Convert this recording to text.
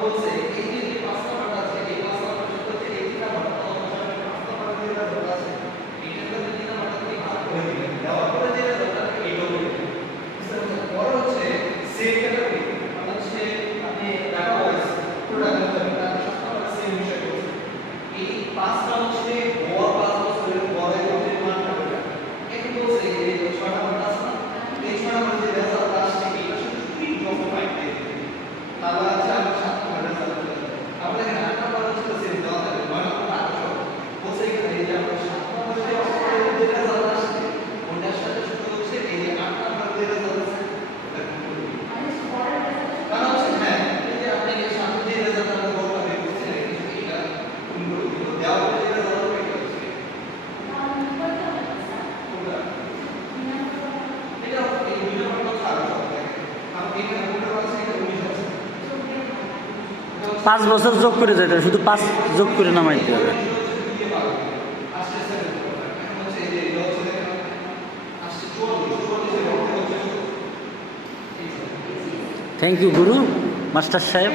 todos eles. পাঁচ বছর যোগ করে যেতে শুধু পাঁচ যোগ করে নামাইতে হবে। থ্যাংক ইউ গুরু মাস্টার সাহেব